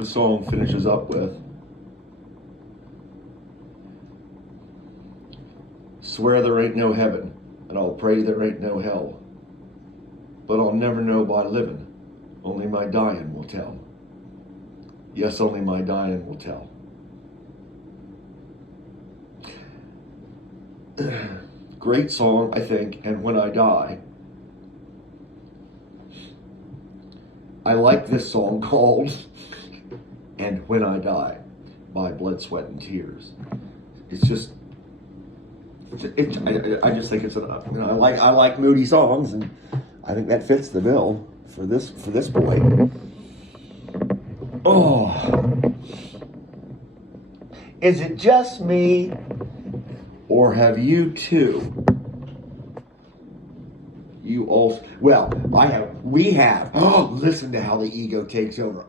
the song finishes up with, swear there ain't no heaven, and I'll pray there ain't no hell. But I'll never know by living, only my dying will tell. Yes, only my dying will tell. Great song, I think, and When I Die. I like this song called And When I Die by Blood, Sweat, and Tears. It's just, I just think it's I like moody songs, and I think that fits the bill for this boy. Oh, is it just me, or have you too? You also, well, we have. Oh, listen to how the ego takes over.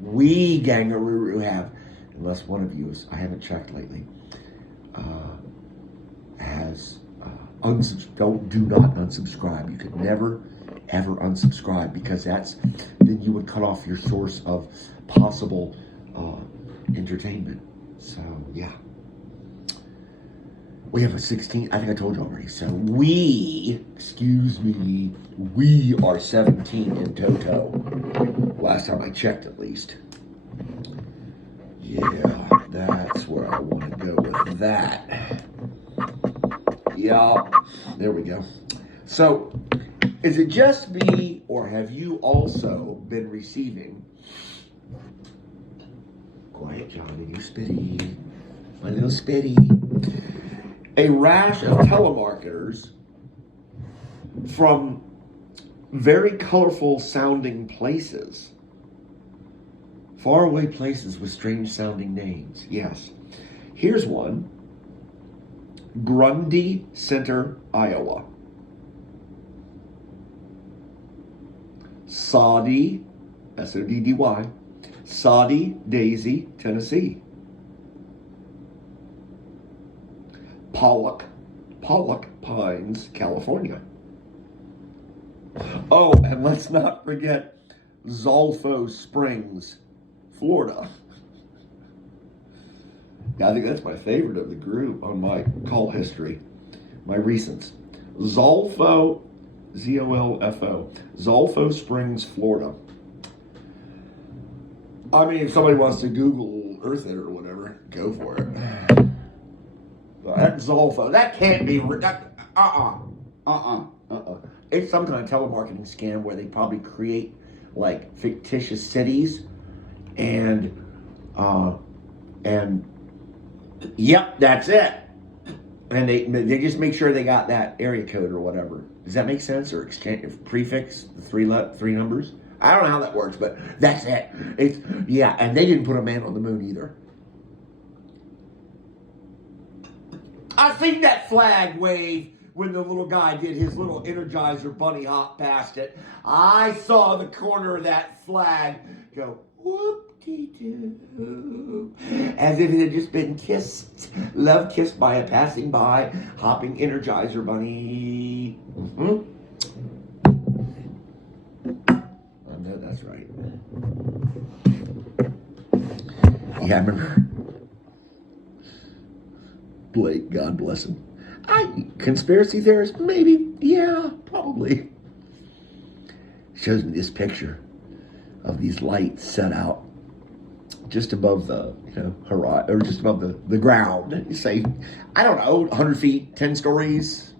We Gangaroo have, unless one of you is, I haven't checked lately, has do not unsubscribe. You could never ever unsubscribe, because then you would cut off your source of possible entertainment. So yeah. We have a 16, I think I told you already. So we are 17 in toto. Last time I checked, at least. Yeah, that's where I want to go with that. Yeah, there we go. So, is it just me, or have you also been receiving, quiet Johnny, you spitty, my little spitty, a rash of telemarketers from very colorful sounding places. Faraway places with strange sounding names. Yes. Here's one. Grundy Center, Iowa. Soddy, S-O-D-D-Y, Soddy Daisy, Tennessee. Pollock Pines, California. Oh, and let's not forget Zolfo Springs, Florida. Yeah, I think that's my favorite of the group on my call history, my recents. Zolfo, Z-O-L-F-O, Zolfo Springs, Florida. I mean, if somebody wants to Google Earth it or whatever, go for it. That Zolfo, that can't be, It's some kind of telemarketing scam where they probably create like fictitious cities and yep, that's it. And they just make sure they got that area code or whatever. Does that make sense? Or exchange prefix, the three numbers? I don't know how that works, but that's it. And they didn't put a man on the moon either. I seen that flag wave when the little guy did his little Energizer bunny hop past it. I saw the corner of that flag go whoop-de-doo, as if it had just been love kissed by a passing by hopping Energizer bunny. Mm-hmm. I know that's right. Yeah, I remember Blake, God bless him. Conspiracy theorist? Maybe. Yeah, probably. Shows me this picture of these lights set out just above the horizon, or just above the ground. You say, I don't know, 100 feet, 10 stories,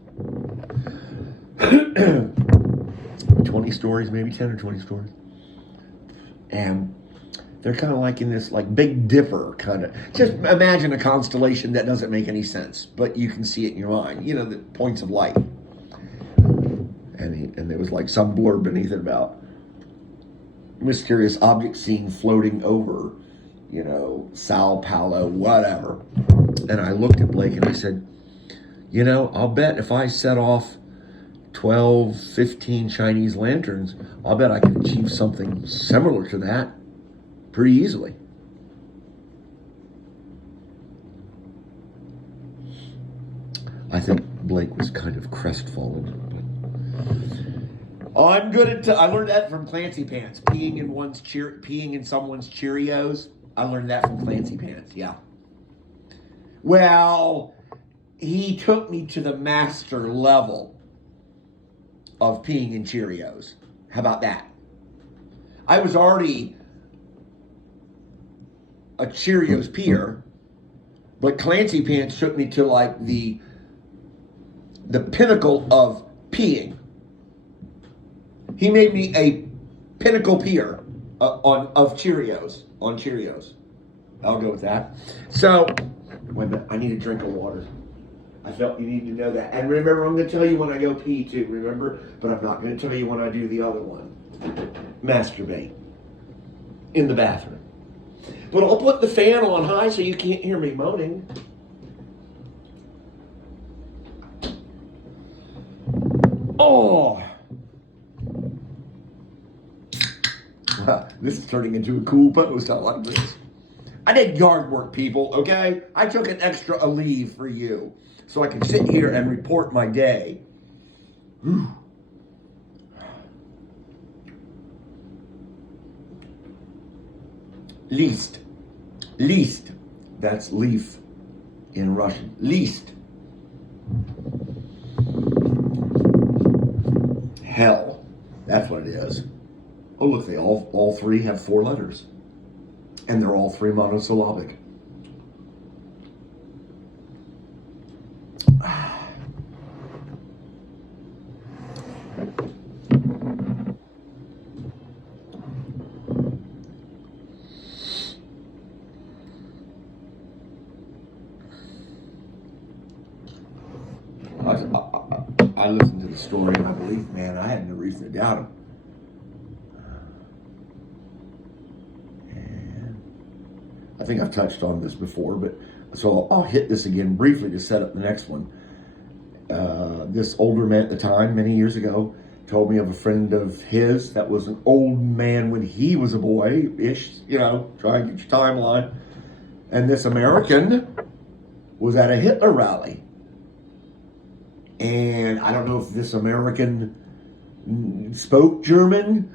20 stories, maybe 10 or 20 stories. And they're kind of like in this like Big Dipper kind of. Just imagine a constellation that doesn't make any sense, but you can see it in your mind. The points of light. And there was like some blurb beneath it about mysterious object seen floating over, Sao Paulo, whatever. And I looked at Blake and I said, I'll bet if I set off 12, 15 Chinese lanterns, I'll bet I can achieve something similar to that pretty easily. I think Blake was kind of crestfallen. I'm good at. I learned that from Clancy Pants. Peeing in someone's Cheerios. I learned that from Clancy Pants. Yeah. Well, he took me to the master level of peeing in Cheerios. How about that? I was already a Cheerios peer, but Clancy Pants took me to like the pinnacle of peeing. He made me a pinnacle peer of Cheerios. On Cheerios. I'll go with that. So, wait a minute. I need a drink of water. I felt you need to know that. And remember, I'm going to tell you when I go pee too, remember? But I'm not going to tell you when I do the other one. Masturbate. In the bathroom. But I'll put the fan on high so you can't hear me moaning. Oh! Wow, this is turning into a cool post. I like this. I did yard work, people, okay? I took an extra leave for you so I could sit here and report my day. Whew. Least. That's leaf in Russian. Least. Hell. That's what it is. Oh, look, they all three have 4 letters. And they're all 3 monosyllabic. I listened to the story and I believe, man, I had no reason to doubt him. I think I've touched on this before, but so I'll hit this again briefly to set up the next one. This older man at the time, many years ago, told me of a friend of his that was an old man when he was a boy-ish, try and get your timeline. And this American was at a Hitler rally. And I don't know if this American spoke German,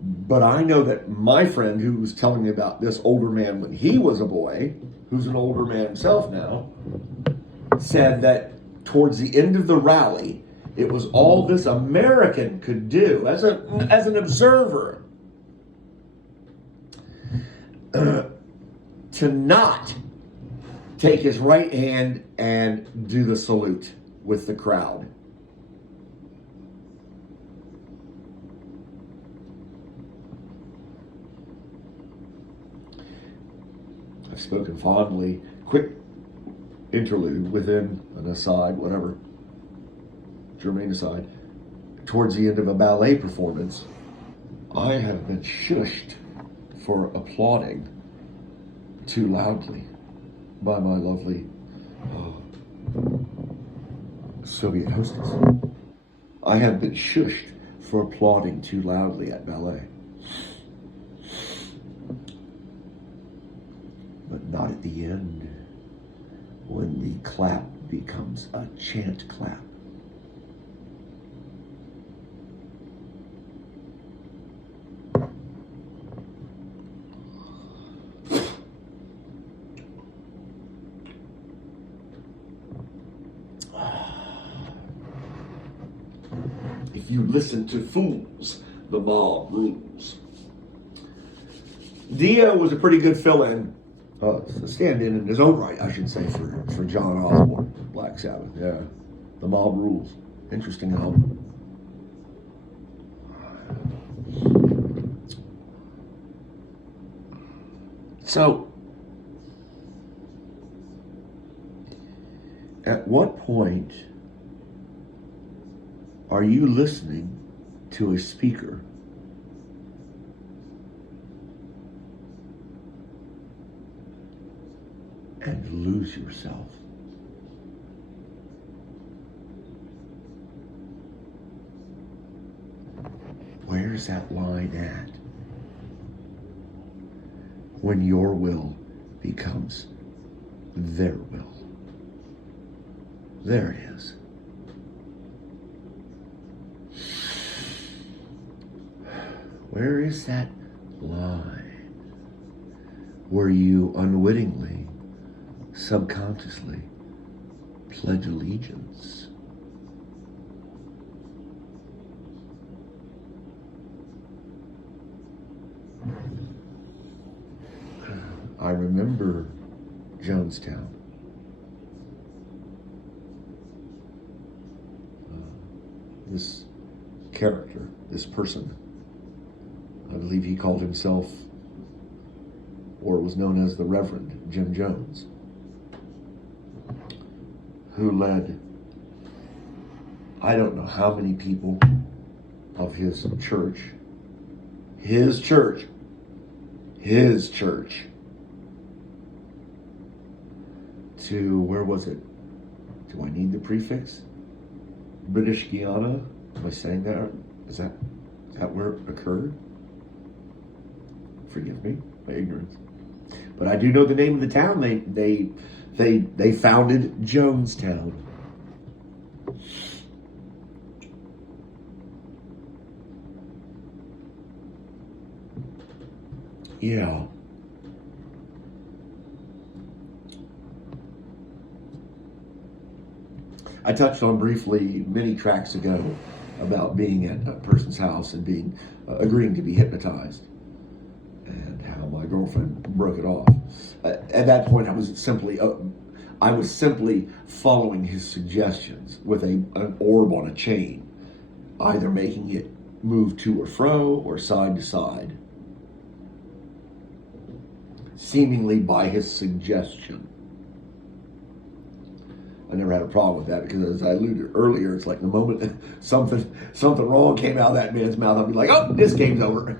but I know that my friend who was telling me about this older man when he was a boy, who's an older man himself now, said that towards the end of the rally, it was all this American could do as an observer to not take his right hand and do the salute with the crowd. I've spoken fondly. Quick interlude within an aside, whatever, germane aside. Towards the end of a ballet performance, I have been shushed for applauding too loudly by my lovely Soviet hostess. I have been shushed for applauding too loudly at ballet. But not at the end, when the clap becomes a chant clap. If you listen to fools, the mob rules. Dio was a pretty good fill-in. Stand-in in his own right, I should say, for John Osborne, Black Sabbath. Yeah, the mob rules. Interesting album. So, at what point are you listening to a speaker and lose yourself? Where's that line at when your will becomes their will? There it is. Where is that line where you unwittingly, subconsciously pledge allegiance? I remember Jonestown. This character, this person, I believe he called himself, or was known as the Reverend Jim Jones, who led, I don't know how many people of his church, to, where was it? Do I need the prefix? British Guiana? Am I saying that? Is that where it occurred? Forgive me, my ignorance. But I do know the name of the town. They founded Jonestown. Yeah. I touched on briefly many tracks ago about being at a person's house and being agreeing to be hypnotized, and how my girlfriend broke it off. At that point, I was simply following his suggestions with an orb on a chain, either making it move to or fro or side to side, seemingly by his suggestion. I never had a problem with that, because as I alluded earlier, it's like the moment something wrong came out of that man's mouth, I'd be like, oh, this game's over.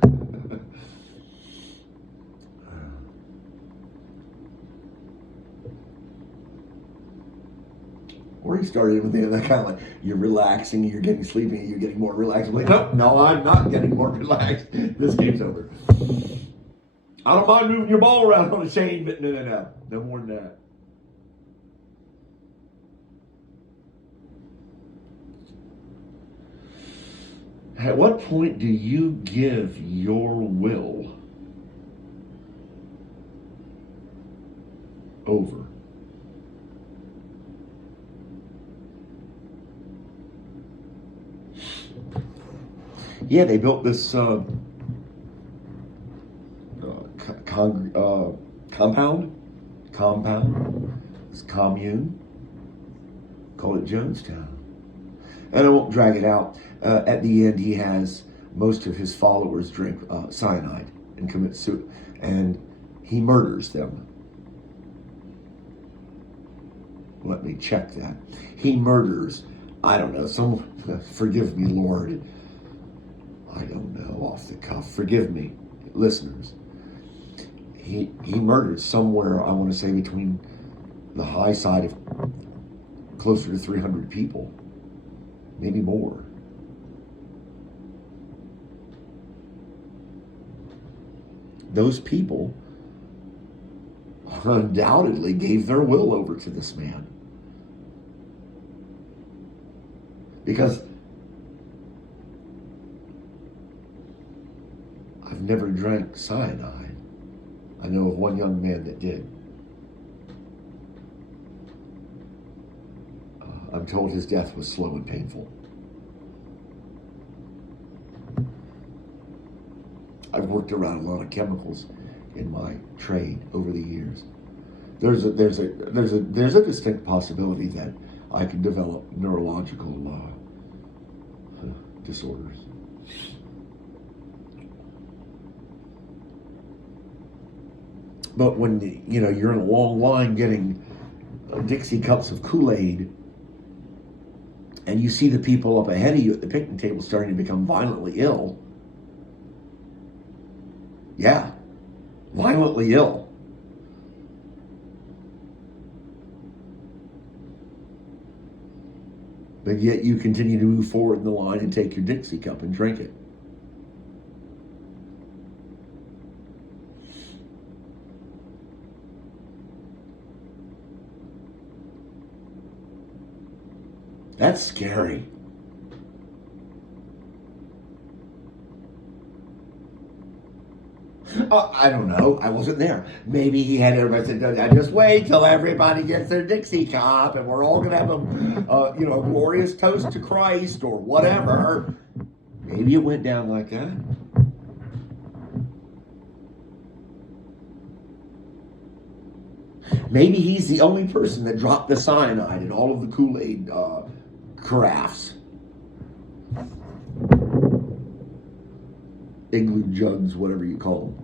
Or he started with that kind of like, you're relaxing, you're getting sleepy, you're getting more relaxed. I'm like, no, I'm not getting more relaxed. This game's over. I don't mind moving your ball around on a chain, but no more than that. At what point do you give your will over? Yeah, they built this compound, this commune, called it Jonestown. And I won't drag it out. At the end, he has most of his followers drink cyanide and commit suicide, and he murders them. Let me check that. He murders, I don't know, forgive me, Lord. I don't know off the cuff. Forgive me, listeners. He murdered somewhere, I want to say, between the high side of closer to 300 people, maybe more. Those people undoubtedly gave their will over to this man, because I've never drank cyanide. I know of one young man that did. I'm told his death was slow and painful. I've worked around a lot of chemicals in my trade over the years. There's a distinct possibility that I could develop neurological disorders. But when you're in a long line getting Dixie cups of Kool-Aid, and you see the people up ahead of you at the picnic table starting to become violently ill. Yeah, violently ill. But yet you continue to move forward in the line and take your Dixie cup and drink it. That's scary. I don't know. I wasn't there. Maybe he had everybody said, just wait till everybody gets their Dixie cup and we're all going to have a glorious toast to Christ or whatever. Maybe it went down like that. Maybe he's the only person that dropped the cyanide in all of the Kool-Aid carafes. Igloo jugs, whatever you call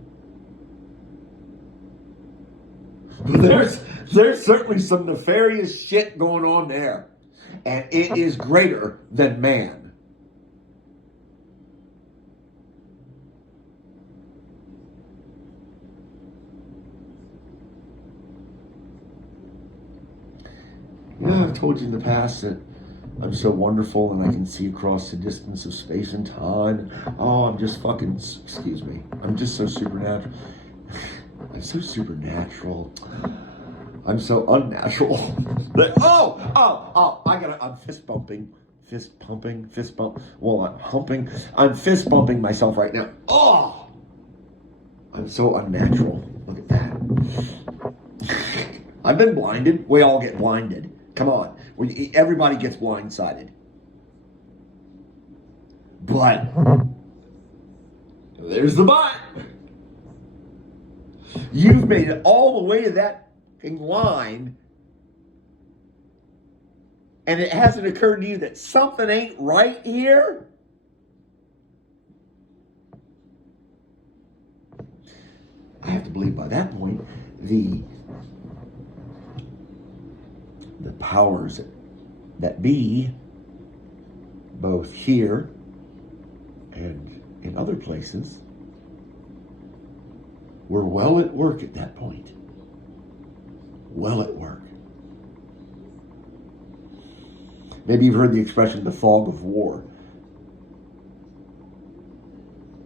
them. There's certainly some nefarious shit going on there. And it is greater than man. I've told you in the past that I'm so wonderful and I can see across the distance of space and time. Oh, I'm just fucking, excuse me. I'm just so supernatural. I'm so supernatural. I'm so unnatural. I'm fist bumping. Well, I'm humping. I'm fist bumping myself right now. Oh! I'm so unnatural. Look at that. I've been blinded. We all get blinded. Come on. Everybody gets blindsided. But there's the but. You've made it all the way to that line, and it hasn't occurred to you that something ain't right here? I have to believe by that point the powers that be, both here and in other places, were well at work at that point. Well at work. Maybe you've heard the expression, the fog of war.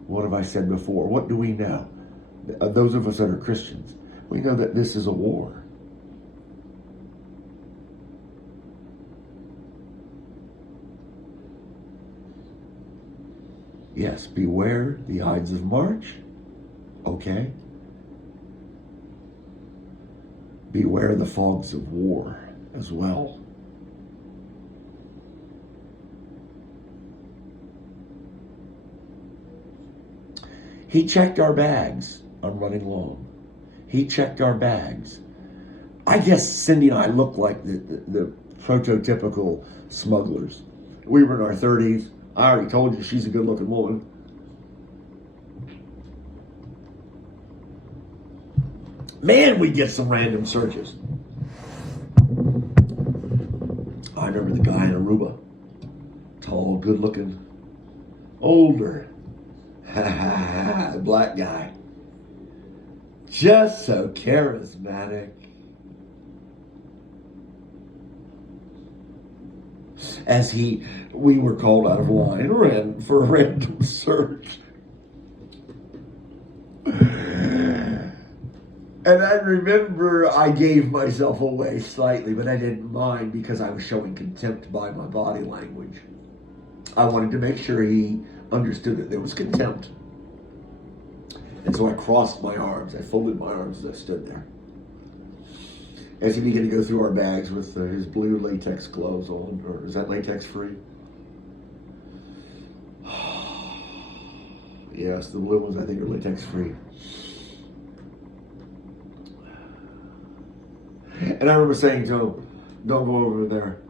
What have I said before? What do we know? Those of us that are Christians, we know that this is a war. Yes, beware the Ides of March. Okay. Beware the fogs of war as well. He checked our bags. I'm running long. He checked our bags. I guess Cindy and I look like the prototypical smugglers. We were in our 30s. I already told you she's a good-looking woman. Man, we get some random searches. I remember the guy in Aruba. Tall, good-looking, older. Black guy. Just so charismatic. As we were called out of line for a random search. And I remember I gave myself away slightly, but I didn't mind because I was showing contempt by my body language. I wanted to make sure he understood that there was contempt. And so I crossed my arms. I folded my arms as I stood there. As he began to go through our bags with his blue latex gloves on, or is that latex free? Yes, the blue ones I think are latex free. And I remember saying to him, don't go over there.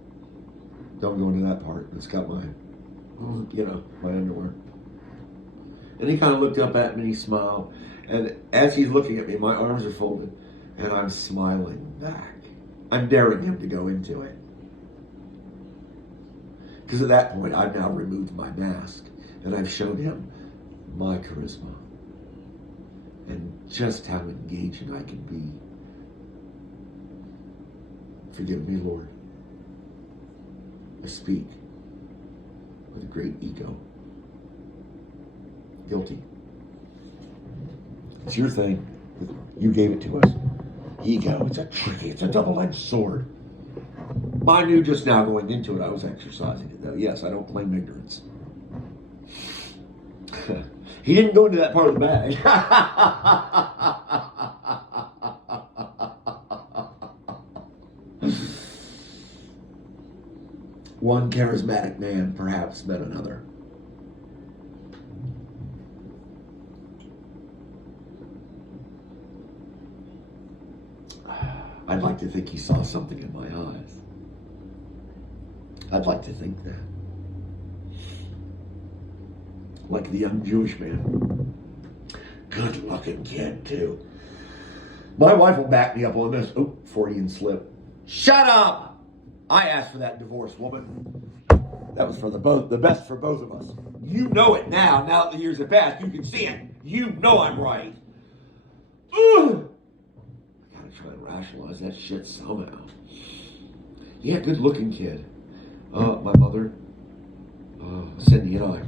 Don't go into that part. It's got my underwear. And he kind of looked up at me and he smiled. And as he's looking at me, my arms are folded. And I'm smiling back. I'm daring him to go into it. Because at that point, I've now removed my mask. And I've shown him my charisma. And just how engaging I can be. Forgive me, Lord. I speak with a great ego. Guilty. It's your thing. You gave it to us. Ego, it's a double-edged sword. I knew just now going into it, I was exercising it though. Yes, I don't claim ignorance. He didn't go into that part of the bag. One charismatic man perhaps met another. I'd like to think he saw something in my eyes. I'd like to think that. Like the young Jewish man. Good looking kid, too. My wife will back me up on this. Oh, Freudian slip. Shut up! I asked for that divorce, woman. That was for the best for both of us. You know it now. Now that the years have passed, you can see it. You know I'm right. Ugh. I gotta try and rationalize that shit somehow. Yeah, good looking kid. My mother, Cindy and I,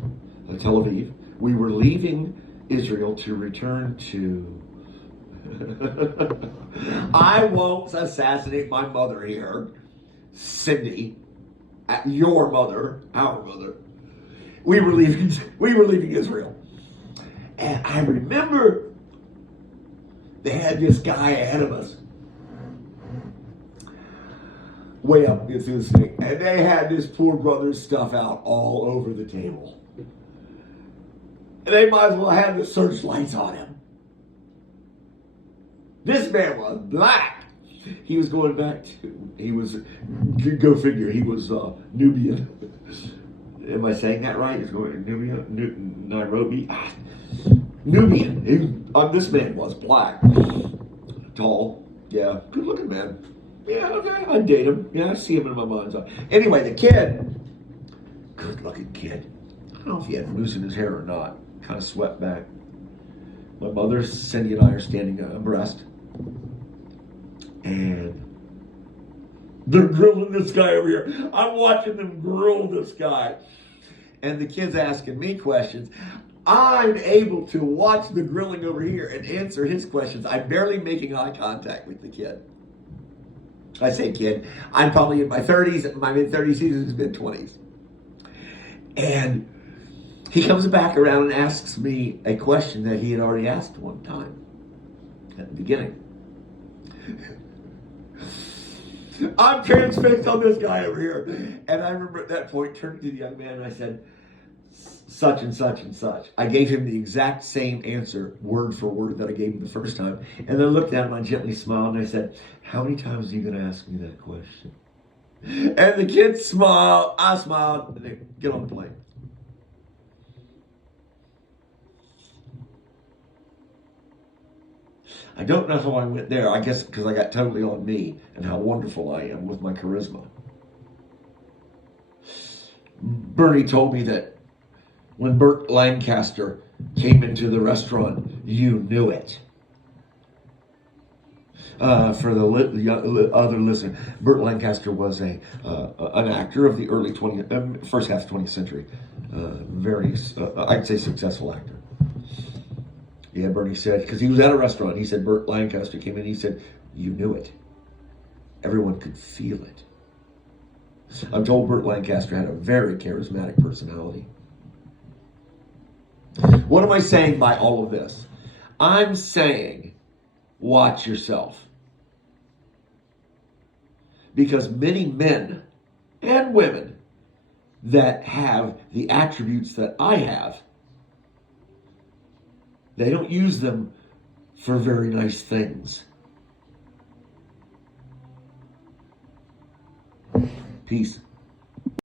Tel Aviv. We were leaving Israel to return to... I won't assassinate my mother here. Cindy, your mother, our mother. We were leaving Israel. And I remember they had this guy ahead of us. Way up into the thing. And they had this poor brother's stuff out all over the table. And they might as well have the searchlights on him. This man was black. He was going back to, go figure, he was Nubian. Am I saying that right? He's going to Nubian, Nairobi. Nubian. This man was black. Tall. Yeah. Good looking man. Yeah, okay. I'd date him. Yeah, I see him in my mind's eye. Anyway, the kid. Good looking kid. I don't know if he had mousse in his hair or not. Kind of swept back. My mother, Cindy, and I are standing abreast. And they're grilling this guy over here. I'm watching them grill this guy. And the kid's asking me questions. I'm able to watch the grilling over here and answer his questions. I'm barely making eye contact with the kid. I say kid. I'm probably in my 30s, my mid-30s, he's in his mid-20s. And he comes back around and asks me a question that he had already asked one time at the beginning. I'm transfixed on this guy over here. And I remember at that point turning to the young man and I said, such and such and such. I gave him the exact same answer, word for word, that I gave him the first time. And then I looked at him, I gently smiled, and I said, how many times are you going to ask me that question? And the kid smiled, I smiled, and they get on the plane. I don't know how I went there. I guess because I got totally on me and how wonderful I am with my charisma. Bernie told me that when Burt Lancaster came into the restaurant, you knew it. For the other listener, Burt Lancaster was an actor of the early first half of the 20th century. Very, I'd say, successful actor. Yeah, Bernie said, because he was at a restaurant, he said Burt Lancaster came in, he said, you knew it. Everyone could feel it. I'm told Burt Lancaster had a very charismatic personality. What am I saying by all of this? I'm saying, watch yourself. Because many men and women that have the attributes that I have, they don't use them for very nice things. Peace.